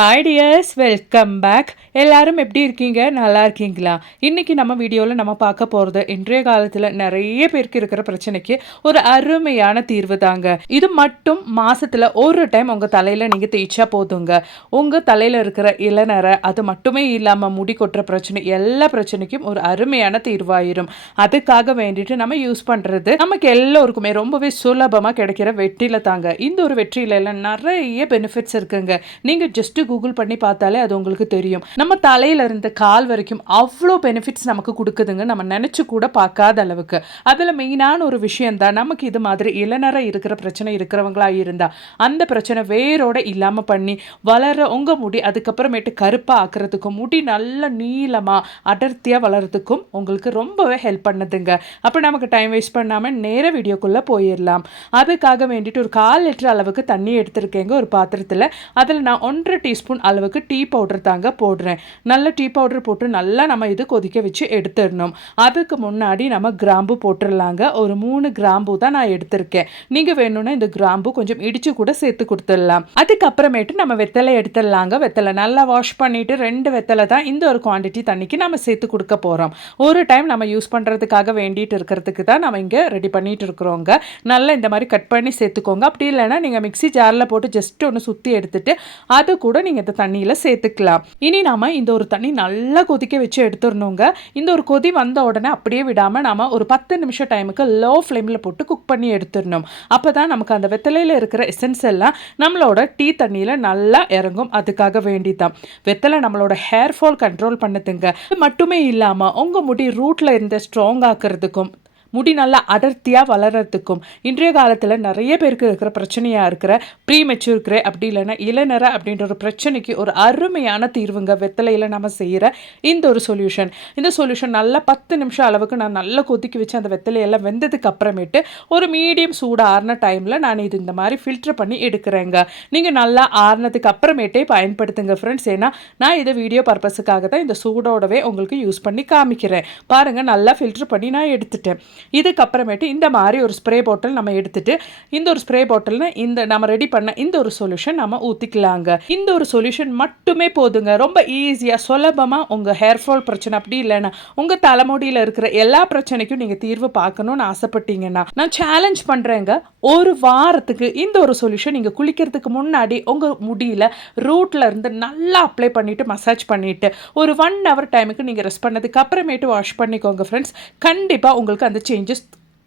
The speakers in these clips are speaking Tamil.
Hi tears, welcome back. எல்லாரும் எப்படி இருக்கீங்க? நல்லா இருக்கீங்களா? இன்றைக்கி நம்ம வீடியோவில் நம்ம பார்க்க போகிறது இன்றைய காலத்தில் நிறைய பேருக்கு இருக்கிற பிரச்சனைக்கு ஒரு அருமையான தீர்வு தாங்க. இது மட்டும் மாதத்தில் ஒரு டைம் உங்கள் தலையில் நீங்கள் தேய்ச்சா போதுங்க. உங்கள் தலையில் இருக்கிற இளநரை, அது மட்டுமே இல்லாமல் முடி கொட்டுற பிரச்சனை, எல்லா பிரச்சனைக்கும் ஒரு அருமையான தீர்வாயிரும். அதுக்காக வேண்டிட்டு நம்ம யூஸ் பண்ணுறது நமக்கு எல்லோருக்குமே ரொம்பவே சுலபமாக கிடைக்கிற வெற்றிலை தாங்க. இந்த ஒரு வெற்றிலையில் நிறைய பெனிஃபிட்ஸ் இருக்குங்க. நீங்கள் ஜஸ்ட் கூகுள் பண்ணி பார்த்தாலே அது உங்களுக்கு தெரியும். நம்ம தலையில இருந்து கால் வரைக்கும் அவ்வளோ பெனிஃபிட்ஸ் நமக்கு கொடுக்குதுங்க, நம்ம நினைச்சு கூட பார்க்காத அளவுக்கு. அதில் மெயினான ஒரு விஷயம் தான், நமக்கு இது மாதிரி இளநரை இருக்கிற பிரச்சனை இருக்கிறவங்களா இருந்தா அந்த பிரச்சனை வேரோட இல்லாமல் பண்ணி வளர உங்க முடி அதுக்கப்புறமேட்டு கருப்பாக ஆக்குறதுக்கும் முடி நல்ல நீளமாக அடர்த்தியாக வளர்றதுக்கும் உங்களுக்கு ரொம்பவே ஹெல்ப் பண்ணுதுங்க. அப்போ நமக்கு டைம் வேஸ்ட் பண்ணாமல் நேர வீடியோக்குள்ளே போயிடலாம். அதுக்காக வேண்டிட்டு ஒரு 1/4 லிட்டர் அளவுக்கு தண்ணி எடுத்துருக்கேங்க ஒரு பாத்திரத்தில். அதில் நான் 1.5 டீஸ்பூன் அளவுக்கு டீ பவுடர் தாங்க போடுறேன். நல்ல டீ பவுடர் போட்டு நல்லா நம்ம இது கொதிக்க வச்சு எடுத்துடணும். அதுக்கு முன்னாடி நம்ம கிராம்பு போட்டுடலாங்க. ஒரு 3 கிராம்பு தான் நான் எடுத்திருக்கேன். நீங்கள் வேணும்னா இந்த கிராம்பு கொஞ்சம் இடித்து கூட சேர்த்து கொடுத்துடலாம். அதுக்கப்புறமேட்டு நம்ம வெத்தலை எடுத்துடலாங்க. வெத்தலை நல்லா வாஷ் பண்ணிவிட்டு 2 வெத்தலை தான் இந்த ஒரு குவான்டிட்டி தண்ணிக்கு நம்ம சேர்த்து கொடுக்க போகிறோம். ஒரு டைம் நம்ம யூஸ் பண்ணுறதுக்காக வேண்டிட்டு இருக்கிறதுக்கு தான் நம்ம இங்கே ரெடி பண்ணிட்டு இருக்கிறோங்க. நல்லா இந்த மாதிரி கட் பண்ணி சேர்த்துக்கோங்க. அப்படி இல்லைன்னா நீங்கள் மிக்ஸி ஜாரில் போட்டு ஜஸ்ட் ஒன்று சுற்றி எடுத்துட்டு அது கூட நீங்கள் இந்த தண்ணியில் சேர்த்துக்கலாம். இனி நாம இந்த ஒரு தண்ணி நல்லா கொதிக்க வச்சு எடுத்துடணுங்க. இந்த ஒரு கொதி வந்த உடனே அப்படியே விடாமல் நாம ஒரு 10 நிமிஷம் டைமுக்கு லோ ஃப்ளேமில் போட்டு குக் பண்ணி எடுத்துடணும். அப்போ தான் நமக்கு அந்த வெத்தலையில் இருக்கிற எசன்ஸ் எல்லாம் நம்மளோட டீ தண்ணியில் நல்லா இறங்கும். அதுக்காக வேண்டிதான். வெத்தலை நம்மளோட ஹேர் ஃபால் கண்ட்ரோல் பண்ணுதுங்க. இது மட்டுமே இல்லாமல் உங்கள் முடி ரூட்டில் இருந்து ஸ்ட்ராங் ஆக்கிறதுக்கும் முடி நல்லா அடர்த்தியாக வளர்கிறதுக்கும் இன்றைய காலத்தில் நிறைய பேருக்கு இருக்கிற பிரச்சனையாக இருக்கிற ப்ரீமெச்சூர் கிரே அப்படி இல்லைன்னா இளநரை அப்படின்ற ஒரு பிரச்சனைக்கு ஒரு அருமையான தீர்வுங்க வெத்தலையில் நம்ம செய்கிற இந்த ஒரு சொல்யூஷன். இந்த சொல்யூஷன் நல்லா 10 நிமிஷம் அளவுக்கு நான் நல்லா கொதிக்க வச்சு அந்த வெத்தலையெல்லாம் வெந்ததுக்கு அப்புறமேட்டு ஒரு மீடியம் சூடு ஆறின டைமில் நான் இது இந்த மாதிரி ஃபில்டர் பண்ணி எடுக்கிறேங்க. நீங்கள் நல்லா ஆறினதுக்கு அப்புறமேட்டே பயன்படுத்துங்க ஃப்ரெண்ட்ஸ். ஏன்னா நான் இதை வீடியோ பர்பஸுக்காக தான் இந்த சூடோடவே உங்களுக்கு யூஸ் பண்ணி காமிக்கிறேன். பாருங்கள், நல்லா ஃபில்டர் பண்ணி நான் எடுத்துட்டேன். இதுக்கப்புறமேட்டு இந்த மாதிரி ஒரு ஸ்ப்ரே பாட்டில் நம்ம எடுத்துட்டு இந்த ஒரு ஸ்ப்ரே பாட்டில்னா இந்த நம்ம ரெடி பண்ண இந்த ஒரு சொல்யூஷன் நம்ம ஊற்றிக்கலாங்க. இந்த ஒரு சொல்யூஷன் மட்டுமே போதுங்க. ரொம்ப ஈஸியாக சுலபமாக உங்கள் ஹேர் ஃபால் பிரச்சனை அப்படி இல்லைன்னா உங்கள் தலைமுடியில் இருக்கிற எல்லா பிரச்சனைக்கும் நீங்கள் தீர்வு பார்க்கணும்னு ஆசைப்பட்டீங்கன்னா நான் சேலஞ்ச் பண்ணுறேங்க. ஒரு வாரத்துக்கு இந்த ஒரு சொல்யூஷன் நீங்கள் குளிக்கிறதுக்கு முன்னாடி உங்கள் முடியில் ரூட்டில் இருந்து நல்லா அப்ளை பண்ணிவிட்டு மசாஜ் பண்ணிவிட்டு ஒரு 1 hour டைமுக்கு நீங்கள் ரெஸ்ட் பண்ணதுக்கு அப்புறமேட்டு வாஷ் பண்ணிக்கோங்க ஃப்ரெண்ட்ஸ். கண்டிப்பாக உங்களுக்கு அந்த சேஞ்சஸ்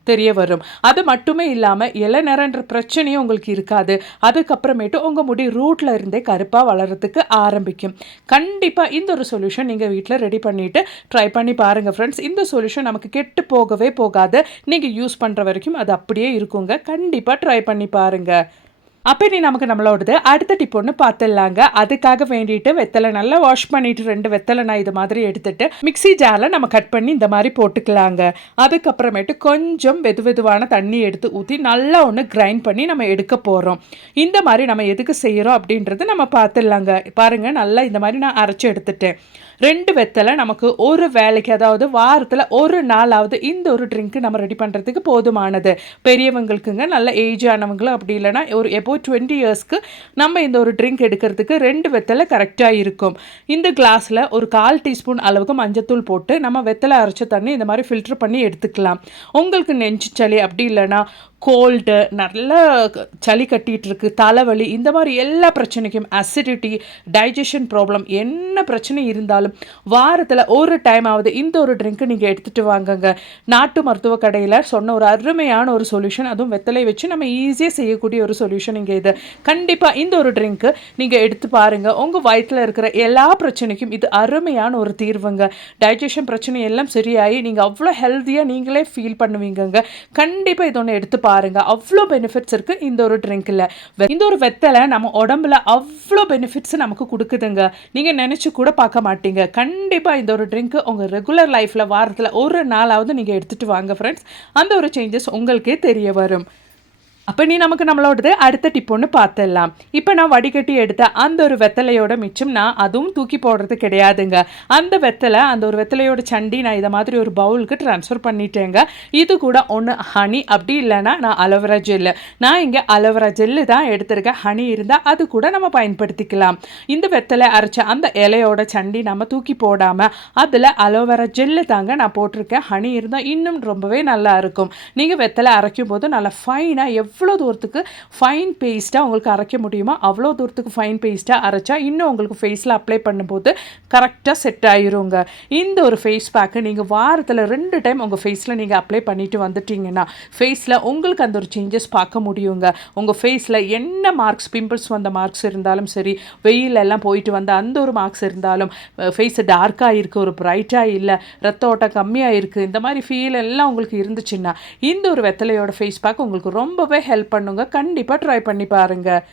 தெரிய வரும். அது மட்டுமே இல்லாமல் இளநரைன்ற பிரச்சனையும் உங்களுக்கு இருக்காது. அதுக்கப்புறமேட்டு உங்கள் முடி ரூட்டில் இருந்தே கருப்பாக வளர்கிறதுக்கு ஆரம்பிக்கும். கண்டிப்பாக இந்த ஒரு சொல்யூஷன் நீங்கள் வீட்டில் ரெடி பண்ணிவிட்டு ட்ரை பண்ணி பாருங்கள் ஃப்ரெண்ட்ஸ். இந்த சொல்யூஷன் நமக்கு கெட்டு போகவே போகாது. நீங்கள் யூஸ் பண்ணுற வரைக்கும் அது அப்படியே இருக்குங்க. கண்டிப்பாக ட்ரை பண்ணி பாருங்கள். அப்போ நீ நமக்கு நம்மளோடது அடுத்த டிப் ஒன்று பார்த்துடலாங்க. அதுக்காக வேண்டிட்டு வெத்தலை நல்லா வாஷ் பண்ணிவிட்டு 2 வெத்தலை நான் இது மாதிரி எடுத்துட்டு மிக்ஸி ஜாரில் நம்ம கட் பண்ணி இந்த மாதிரி போட்டுக்கலாங்க. அதுக்கப்புறமேட்டு கொஞ்சம் வெதுவான தண்ணி எடுத்து ஊற்றி நல்லா ஒன்று கிரைண்ட் பண்ணி நம்ம எடுக்க போகிறோம். இந்த மாதிரி நம்ம எதுக்கு செய்கிறோம் அப்படின்றது நம்ம பார்த்துடலாங்க. பாருங்கள், நல்லா இந்த மாதிரி நான் அரைச்சி எடுத்துட்டேன். 2 வெத்தலை நமக்கு ஒரு வேலைக்கு, அதாவது வாரத்தில் ஒரு நாளாவது இந்த ஒரு ட்ரிங்க்கு நம்ம ரெடி பண்ணுறதுக்கு போதுமானது. பெரியவங்களுக்குங்க, நல்ல ஏஜ் ஆனவங்களும் அப்படி இல்லைன்னா ஒரு எப்போ 20 இயர்ஸ்க்கு நம்ம இந்த ஒரு ட்ரிங்க் எடுக்கிறதுக்கு 2 வெத்தலை கரெக்டாக இருக்கும். இந்த கிளாஸில் ஒரு 1/4 டீஸ்பூன் அளவுக்கு மஞ்சத்தூள் போட்டு நம்ம வெத்தலை அரைச்ச தண்ணி இந்த மாதிரி ஃபில்டர் பண்ணி எடுத்துக்கலாம். உங்களுக்கு நெஞ்சு சளி அப்படி இல்லைன்னா கோல்டு, நல்ல சளி கட்டிகிட்டு இருக்கு, தலைவலி, இந்த மாதிரி எல்லா பிரச்சனைக்கும், அசிடிட்டி, டைஜஷன் ப்ராப்ளம், என்ன பிரச்சனை இருந்தாலும் வாரத்தில் ஒரு டைம் ஆகுது இந்த ஒரு ட்ரிங்க்கு நீங்கள் எடுத்துகிட்டு வாங்கங்க. நாட்டு மருத்துவ கடையில் சொன்ன ஒரு அருமையான ஒரு சொல்யூஷன், அதுவும் வெத்தலை வச்சு நம்ம ஈஸியாக செய்யக்கூடிய ஒரு சொல்யூஷன் இங்கே இது. கண்டிப்பாக இந்த ஒரு ட்ரிங்க்கு நீங்கள் எடுத்து பாருங்கள். உங்கள் வயிற்றில் இருக்கிற எல்லா பிரச்சனைக்கும் இது அருமையான ஒரு தீர்வுங்க. டைஜஷன் பிரச்சனை எல்லாம் சரியாகி நீங்கள் அவ்வளோ ஹெல்த்தியாக நீங்களே ஃபீல் பண்ணுவீங்கங்க. கண்டிப்பாக இது ஒன்று எடுத்து பாருங்க. அவ்வளோ பெனிஃபிட்ஸ் இருக்கு இந்த ஒரு ட்ரிங்க்ல. இந்த ஒரு வெத்தலை நம்ம உடம்புல அவ்வளோ பெனிஃபிட்ஸ் நமக்கு கொடுக்குதுங்க. நீங்க நினைச்சு கூட பார்க்க மாட்டீங்க. கண்டிப்பா இந்த ஒரு ட்ரிங்க் உங்க ரெகுலர் லைஃப்ல வாரத்தில் ஒரு நாளாவது நீங்க எடுத்துட்டு வாங்க ஃப்ரெண்ட்ஸ். அந்த ஒரு சேஞ்சஸ் உங்களுக்கே தெரிய வரும். அப்போ நமக்கு நம்மளோடது அடுத்த டிப் ஒன்று பார்த்துடலாம். இப்போ நான் வடிகட்டி எடுத்த அந்த ஒரு வெத்தலையோட மிச்சம் நான் அதுவும் தூக்கி போடுறது கிடையாதுங்க. அந்த வெத்தலை அந்த ஒரு வெத்தலையோட சண்டி நான் இதை மாதிரி ஒரு பவுலுக்கு ட்ரான்ஸ்ஃபர் பண்ணிட்டேங்க. இது கூட ஒன்று ஹனி, அப்படி இல்லைன்னா நான் அலோவேரா ஜெல்லு. நான் இங்கே அலோவேரா ஜெல்லு தான் எடுத்திருக்கேன். ஹனி இருந்தால் அது கூட நம்ம பயன்படுத்திக்கலாம். இந்த வெத்தலை அரைச்ச அந்த இலையோட சண்டி நம்ம தூக்கி போடாமல் அதில் அலோவேரா ஜெல்லு தாங்க நான் போட்டிருக்கேன். ஹனி இருந்தால் இன்னும் ரொம்பவே நல்லா இருக்கும். நீங்கள் வெத்தலை அரைக்கும் போது நல்லா ஃபைனாக எவ்வளோ தூரத்துக்கு ஃபைன் பேஸ்ட்டாக உங்களுக்கு அரைக்க முடியுமோ அவ்வளோ தூரத்துக்கு ஃபைன் பேஸ்ட்டாக அரைச்சா இன்னும் உங்களுக்கு ஃபேஸில் அப்ளை பண்ணும்போது கரெக்டாக செட் ஆகிருங்க. இந்த ஒரு ஃபேஸ் பேக்கு நீங்கள் வாரத்தில் 2 டைம் உங்கள் ஃபேஸில் நீங்கள் அப்ளை பண்ணிட்டு வந்துட்டீங்கன்னா ஃபேஸில் உங்களுக்கு அந்த ஒரு சேஞ்சஸ் பார்க்க முடியுங்க. உங்கள் ஃபேஸில் என்ன மார்க்ஸ், பிம்பிள்ஸ் வந்த மார்க்ஸ் இருந்தாலும் சரி, வெயிலெல்லாம் போயிட்டு வந்த அந்த ஒரு மார்க்ஸ் இருந்தாலும், ஃபேஸ் டார்க்காக இருக்குது, ஒரு பிரைட்டாக இல்லை, ரத்த ஓட்டம் கம்மியாக இருக்குது, இந்த மாதிரி ஃபீல் எல்லாம் உங்களுக்கு இருந்துச்சுன்னா இந்த ஒரு வெத்தலையோட ஃபேஸ் பேக் உங்களுக்கு ரொம்பவே ஹெல்ப் பண்ணுங்க. கண்டிப்பாக ட்ரை பண்ணி பாருங்கள்.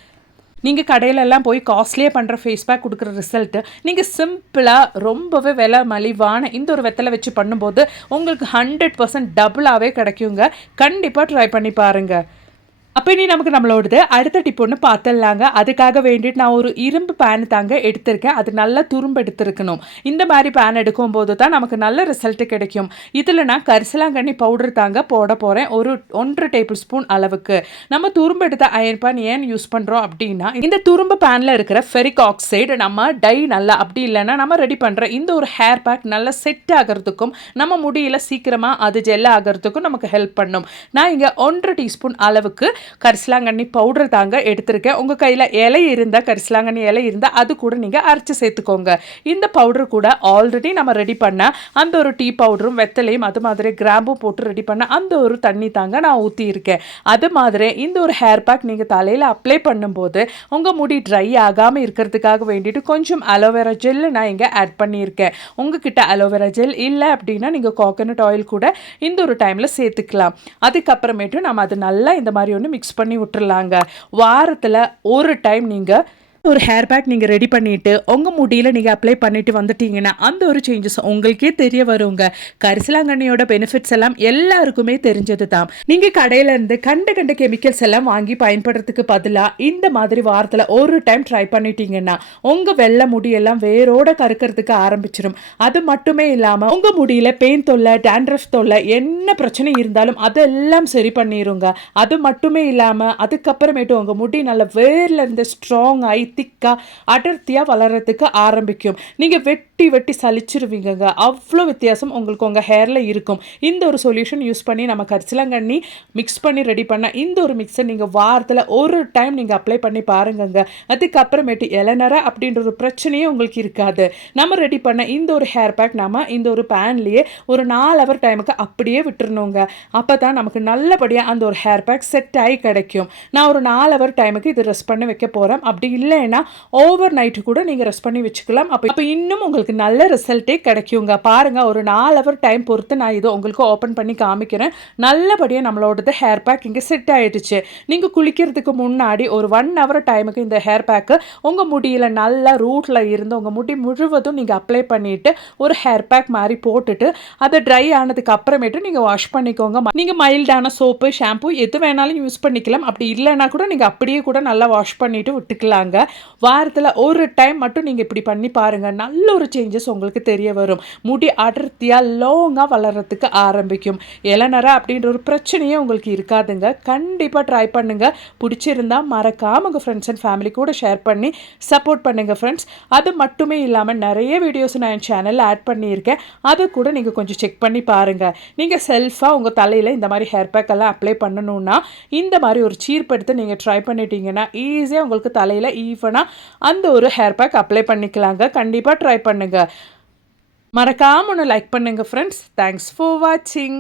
நீங்கள் கடையிலெல்லாம் போய் காஸ்ட்லியாக பண்ணுற ஃபேஸ் பேக் கொடுக்குற ரிசல்ட்டு நீங்கள் சிம்பிளாக ரொம்பவே விலை மலிவான இந்த ஒரு வெத்தலை வச்சு பண்ணும்போது உங்களுக்கு 100% டபுளாகவே கிடைக்குங்க. கண்டிப்பாக ட்ரை பண்ணி பாருங்கள். அப்போ நமக்கு நம்மளோடது அடுத்த டிப் ஒன்று பார்த்துடலாங்க. அதுக்காக வேண்டிட்டு நான் ஒரு இரும்பு பேன் தாங்க எடுத்திருக்கேன். அது நல்லா துரும்பு எடுத்துருக்கணும். இந்த மாதிரி பேன் எடுக்கும்போது தான் நமக்கு நல்ல ரிசல்ட்டு கிடைக்கும். இதில் நான் கரிசலாங்கண்ணி பவுடர் தாங்க போட போகிறேன். ஒரு 1 டேபிள் ஸ்பூன் அளவுக்கு. நம்ம துரும்பு எடுத்த அயன் பேன் ஏன் யூஸ் பண்ணுறோம் அப்படின்னா, இந்த துரும்பு பேனில் இருக்கிற ஃபெரிக் ஆக்சைடு நம்ம டை நல்லா, அப்படி இல்லைன்னா நம்ம ரெடி பண்ணுற இந்த ஒரு ஹேர் பேக் நல்லா செட் ஆகிறதுக்கும் நம்ம முடியில் சீக்கிரமாக அது ஜெல் ஆகிறதுக்கும் நமக்கு ஹெல்ப் பண்ணும். நான் இங்கே 1 டீஸ்பூன் அளவுக்கு கரிசலாங்கண்ணி பவுடர் தாங்க எடுத்திருக்கேன். உங்கள் கையில் இலை இருந்தால், கரிசலாங்கண்ணி இலை இருந்தால் அது கூட நீங்கள் அரைச்சி சேர்த்துக்கோங்க. இந்த பவுடர் கூட ஆல்ரெடி நம்ம ரெடி பண்ண அந்த ஒரு டீ பவுடரும் வெத்தலையும் அது மாதிரி கிராம்பும் போட்டு ரெடி பண்ண அந்த ஒரு தண்ணி தாங்க நான் ஊற்றியிருக்கேன். அது மாதிரி இந்த ஒரு ஹேர் பேக் நீங்கள் தலையில் அப்ளை பண்ணும்போது உங்கள் முடி ட்ரை ஆகாமல் இருக்கிறதுக்காக வேண்டிட்டு கொஞ்சம் அலோவேரா ஜெல் நான் இங்கே ஆட் பண்ணியிருக்கேன். உங்ககிட்ட அலோவேரா ஜெல் இல்லை அப்படின்னா நீங்கள் கோகோனட் ஆயில் கூட இந்த ஒரு டைமில் சேர்த்துக்கலாம். அதுக்கப்புறமேட்டு நம்ம அது நல்லா இந்த மாதிரி ஒன்று மிக்ஸ் பண்ணி விட்டுறலாங்க. வாரத்தில் ஒரு டைம் நீங்கள் ஒரு ஹேர் பேக் நீங்கள் ரெடி பண்ணிவிட்டு உங்கள் முடியில் நீங்கள் அப்ளை பண்ணிட்டு வந்துட்டீங்கன்னா அந்த ஒரு சேஞ்சஸ் உங்களுக்கே தெரிய வருங்க. கரிசலாங்கண்ணியோட பெனிஃபிட்ஸ் எல்லாம் எல்லாருக்குமே தெரிஞ்சது தான். நீங்கள் கடையிலேருந்து கண்ட கெமிக்கல்ஸ் எல்லாம் வாங்கி பயன்படுறதுக்கு பதிலாக இந்த மாதிரி வாரத்தில் ஒரு டைம் ட்ரை பண்ணிட்டீங்கன்னா உங்கள் வெள்ளை முடியெல்லாம் வேரோட கருக்கிறதுக்கு ஆரம்பிச்சிடும். அது மட்டுமே இல்லாமல் உங்கள் முடியில் பெயின் தொல்லை, டேண்ட்ரஃப் தொல்லை, என்ன பிரச்சனை இருந்தாலும் அதெல்லாம் சரி பண்ணிடுங்க. அது மட்டுமே இல்லாமல் அதுக்கப்புறமேட்டு உங்கள் முடி நல்ல வேர்ல இருந்து ஸ்ட்ராங் ஆகி திக்காக அடர்த்தியாக வளர்கிறதுக்கு ஆரம்பிக்கும். நீங்கள் வெட்டி சலிச்சிருவீங்க. அவ்வளோ வித்தியாசம் உங்களுக்கு உங்கள் ஹேரில் இருக்கும். இந்த ஒரு சொல்யூஷன் யூஸ் பண்ணி நம்ம கரிசலாங்கண்ணி மிக்ஸ் பண்ணி ரெடி பண்ண இந்த ஒரு மிக்ஸை நீங்கள் வாரத்தில் ஒரு டைம் நீங்கள் அப்ளை பண்ணி பாருங்கங்க. அதுக்கப்புறமேட்டு இளநரை அப்படின்ற ஒரு பிரச்சனையே உங்களுக்கு இருக்காது. நம்ம ரெடி பண்ண இந்த ஒரு ஹேர் பேக் நம்ம இந்த ஒரு பேன்லேயே ஒரு 4 ஹவர் டைமுக்கு அப்படியே விட்டுருணுங்க. அப்போ தான் நமக்கு நல்லபடியாக அந்த ஒரு ஹேர் பேக் செட் ஆகி கிடைக்கும். நான் ஒரு 4 ஹவர் டைமுக்கு இது ரெஸ்ட் பண்ணி வைக்க போகிறேன். அப்படி இல்லை ஓவர் நைட்டு கூட நீங்கள் ரெஸ்ட் பண்ணி வச்சுக்கலாம். அப்போ இன்னும் உங்களுக்கு நல்ல ரிசல்ட்டே கிடைக்குங்க. பாருங்கள், ஒரு 4 ஹவர் டைம் பொறுத்து நான் இதை உங்களுக்கு ஓப்பன் பண்ணி காமிக்கிறேன். நல்லபடியாக நம்மளோடது ஹேர் பேக் இங்கே செட் ஆகிடுச்சு. நீங்கள் குளிக்கிறதுக்கு முன்னாடி ஒரு 1 ஹவர் டைமுக்கு இந்த ஹேர் பேக்கு உங்கள் முடியில் நல்லா ரூட்டில் இருந்து உங்கள் முடி முழுவதும் நீங்கள் அப்ளை பண்ணிவிட்டு ஒரு ஹேர் பேக் மாதிரி போட்டுட்டு அதை ட்ரை ஆனதுக்கு அப்புறமேட்டு நீங்கள் வாஷ் பண்ணிக்கோங்க. நீங்கள் மைல்டான சோப்பு, ஷாம்பு எது வேணாலும் யூஸ் பண்ணிக்கலாம். அப்படி இல்லைன்னா கூட நீங்கள் அப்படியே கூட நல்லா வாஷ் பண்ணிவிட்டு விட்டுக்கலாங்க. வாரத்தில் ஒரு டைம் மட்டும் நீங்கள் இப்படி பண்ணி பாருங்கள். நல்ல ஒரு சேஞ்சஸ் உங்களுக்கு தெரிய வரும். முடி அடர்த்தியாக லாங்காக வளர்கிறதுக்கு ஆரம்பிக்கும். இளநரை அப்படின்ற ஒரு பிரச்சனையே உங்களுக்கு இருக்காதுங்க. கண்டிப்பாக ட்ரை பண்ணுங்கள். பிடிச்சிருந்தா மறக்காமல் உங்கள் ஃப்ரெண்ட்ஸ் அண்ட் ஃபேமிலி கூட ஷேர் பண்ணி சப்போர்ட் பண்ணுங்கள் ஃப்ரெண்ட்ஸ். அது மட்டுமே இல்லாமல் நிறைய வீடியோஸ் நான் என் சேனலில் ஆட் பண்ணியிருக்கேன். அதை கூட நீங்கள் கொஞ்சம் செக் பண்ணி பாருங்கள். நீங்கள் செல்ஃபாக உங்கள் தலையில் இந்த மாதிரி ஹேர் பேக் எல்லாம் அப்ளை பண்ணணுன்னா இந்த மாதிரி ஒரு சீர்ப்பு எடுத்து நீங்கள் ட்ரை பண்ணிட்டீங்கன்னா ஈஸியாக உங்களுக்கு தலையில் ஈவனாக அந்த ஒரு ஹேர் பேக் அப்ளை பண்ணிக்கலாங்க. கண்டிப்பாக ட்ரை பண்ணுங்கள். மறக்காமல் ஒன்று லைக் பண்ணுங்கள் ஃப்ரெண்ட்ஸ். தேங்க்ஸ் ஃபார் வாட்சிங்.